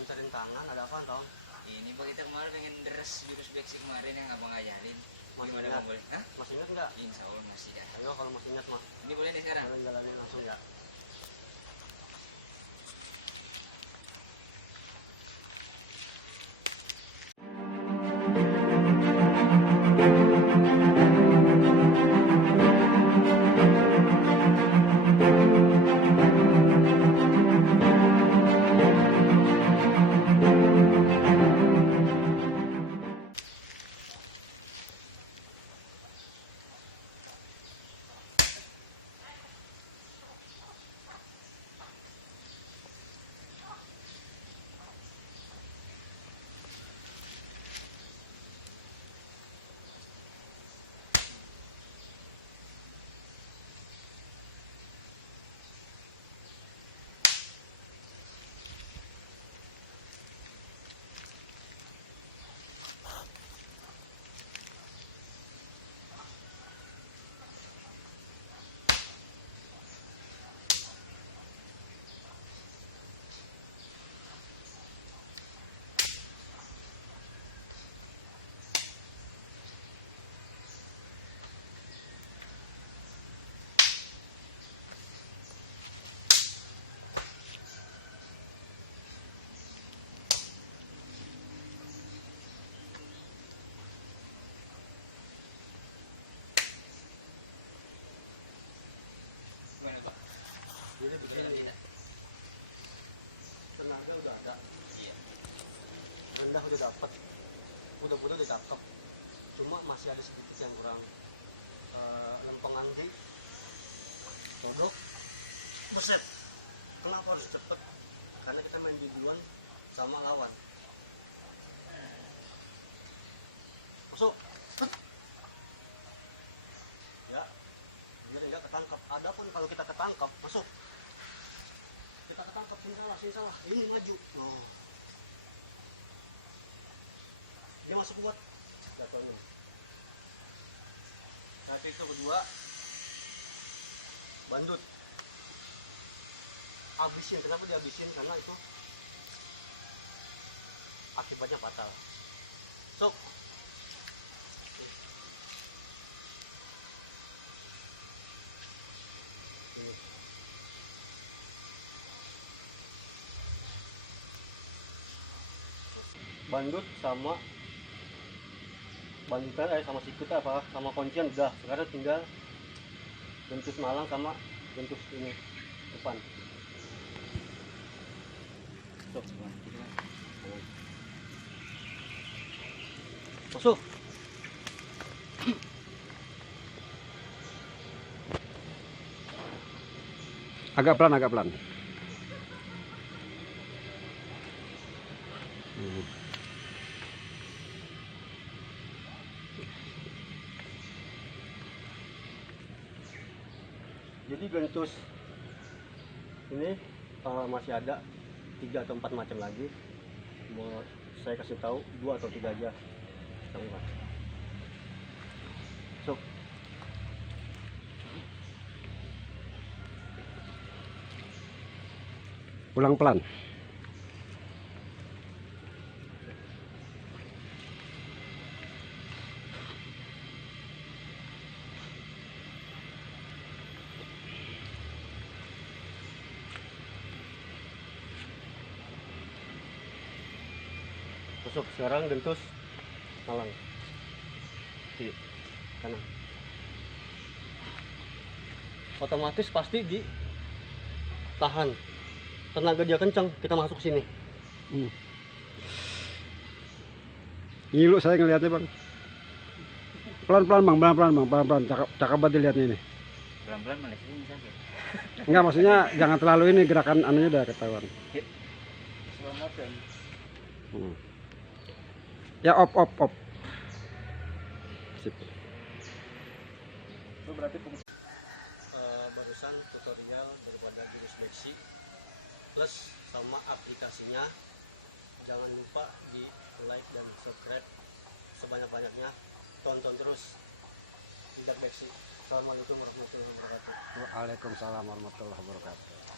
lancarin tangan, ada apa Tong? Ini Bang, kita kemarin pengen deres jurus basic kemarin yang abang ajarin. Masih Gimana ingat? Bang, boleh? Hah? Masih ingat nggak? Insya Allah masih ya. Ayo kalau masih ingat mah, Ini boleh nih sekarang? ayo jalanin langsung ya. Gimana Bang? Jadi begini, tenaga udah ada, Iya. rendah udah dapat, udah ditangkap. Cuma masih ada sedikit yang kurang. Lempengan di dodok, buset. Kenapa harus cepet? Karena kita main biduan sama lawan. Masuk. Ya, biar nggak ketangkap. Adapun kalau kita ketangkap, masuk. Kita ketangkap, sini salah. Ini maju. Oh. Dia masuk kuat. Jatuhnya. Taktik kedua, bandut. Habisin. Kenapa dihabisin? Karena itu akibatnya fatal. Sok. Ini. Bandut sama bandutan sama sikutnya apa sama kuncian udah, sekarang tinggal gentus malang sama gentus ini depan. Sok. Masuk. Agak pelan, agak pelan. Jadi gentus ini masih ada 3 atau 4 macam lagi. Mau saya kasih tahu 2 atau 3 aja. Tengok. Sok. Ulang pelan. Masuk. Sekarang gentus malang. Kiri, kanan. Otomatis pasti ditahan. Tenaga dia kencang, kita masuk ke sini. Ngilu saya ngelihatnya bang. Pelan-pelan bang, pelan-pelan bang, pelan-pelan. Cakep banget dilihatnya ini. Pelan-pelan mana sih ini sakit? Enggak, maksudnya jangan terlalu ini, gerakan anunya udah ketahuan. Slow motion. Ya op. Sip. Itu berarti barusan tutorial daripada jurus Maxi plus sama aplikasinya. Jangan lupa di like dan subscribe sebanyak-banyaknya. Tonton terus Didak Maxi. Assalamualaikum warahmatullahi wabarakatuh. Waalaikumsalam warahmatullahi wabarakatuh.